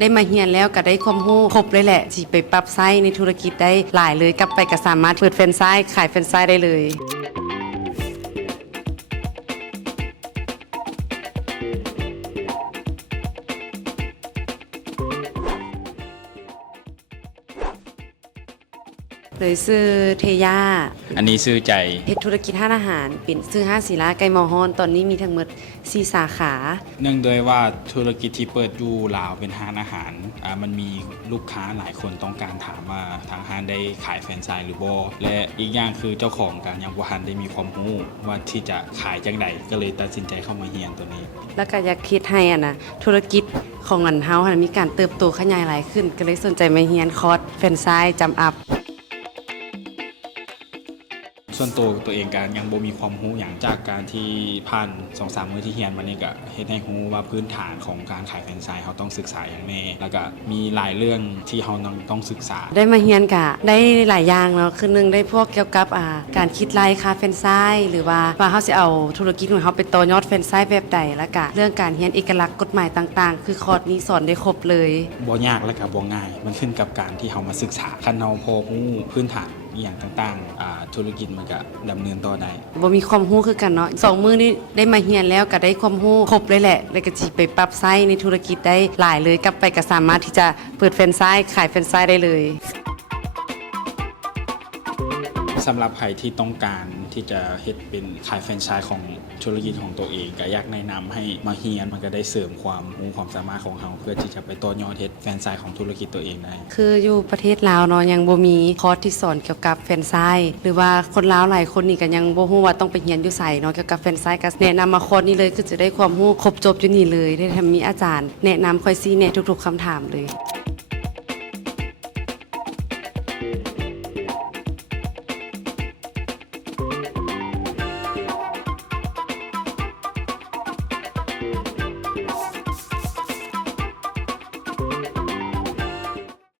ได้มาเฮียนแล้วก็ได้ความรู้ครบเลยแหละสิไปปรับใช้ในธุรกิจได้หลายเลยกลับไปก็สามารถเปิดแฟรนไชส์ขายแฟรนไชส์ได้เลยเลยซื้อเทย่าอันนี้ซื้อใจเฮ็ดธุรกิจร้านอาหารเป็นซื้อห้าศิลาไก่หมอฮ้อนตอนนี้มีทั้งหมด4 สาขาเนื่องด้วยว่าธุรกิจที่เปิดอยู่ลาวเป็นร้านอาหารมันมีลูกค้าหลายคนต้องการถามว่าทางร้านได้ขายแฟรนไชส์หรือบ่และอีกอย่างคือเจ้าของการยังบ่ทันได้มีความรู้ว่าที่จะขายจังไดก็เลยตัดสินใจเข้ามาเรียนตัวนี้แล้วก็อยากคิดให้ธุรกิจของอันเฮามีการเติบโตขยายหลายขึ้นก็เลยสนใจมาเรียนคอร์สแฟรนไชส์จำอัพส่วนตัวเองการยังบ่มีความรู้อย่างจากการที่ผ่าน 2-3 มื้อที่เรียนมานี่ก็เฮ็ดให้รู้ว่าพื้นฐานของการขายแฟรนไชส์เฮาต้องศึกษาอย่างแน่แล้วก็มีหลายเรื่องที่เฮาต้องศึกษาได้มาเรียนก็ได้หลายอย่างเนาะคือนึงได้พวกเกี่ยวกับการคิดรายค่าแฟรนไชส์หรือว่าเฮาสิเอาธุรกิจของเฮาไปต่อยอดแฟรนไชส์แบบใดแล้วก็เรื่องการเรียนเอกลักษณ์กฎหมายต่างๆคือคอร์สนี้สอนได้ครบเลยบ่ยากและก็บ่ง่ายมันขึ้นกับการที่เฮามาศึกษาคันเฮาพอรู้พื้นฐานอย่างต่างๆธุรกิจมันก็ดำเนินต่อได้บ่มีความรู้คือกันเนาะ2 มื้อนี้ได้มาเรียนแล้วก็ได้ความรู้ครบเลยแหละแล้วก็สิไปปรับใช้ในธุรกิจได้หลายเลยกลับไปก็สามารถที่จะเปิดแฟรนไชส์ขายแฟรนไชส์ได้เลยสำหรับใครที่ต้องการที่จะเฮ็ดเป็นขายแฟรนไชส์ของธุรกิจของตัวเองก็อยากแนะนำให้มาเรียนมันก็ได้เสริมความรู้ความสามารถของเฮาเพื่อที่จะไปต่อยอดเฮ็ดแฟรนไชส์ของธุรกิจตัวเองได้คืออยู่ประเทศลาวเนาะยังบ่มีคอร์สที่สอนเกี่ยวกับแฟรนไชส์หรือว่าคนลาวหลายคนนี่ก็ยังบ่ฮู้ว่าต้องไปเรียนอยู่ไสเนาะเกี่ยวกับแฟรนไชส์ก็แนะนำมาคอร์สนี้เลยคือจะได้ความรู้ครบจบอยู่นี่เลยได้มีอาจารย์แนะนำค่อยซี้แนะทุกๆคำถามเลย